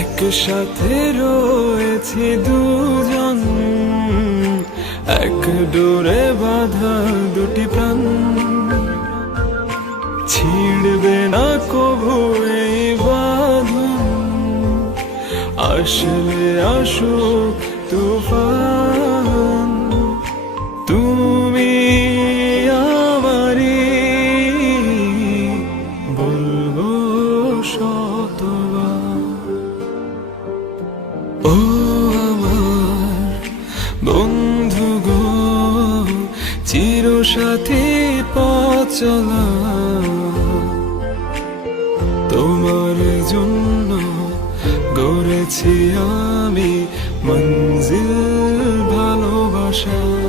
একসাথে রয়েছি দুজন। এক ডোরে বাঁধা দুটি প্রাণ। ছিড়বে না কবু এই বাঁধন। আসলে আসুক তুফান। ও আমার বন্ধু গো চির সাথে পথ চলা। তোমার জন্য গড়েছি আমি মঞ্জিল ভালোবাসা।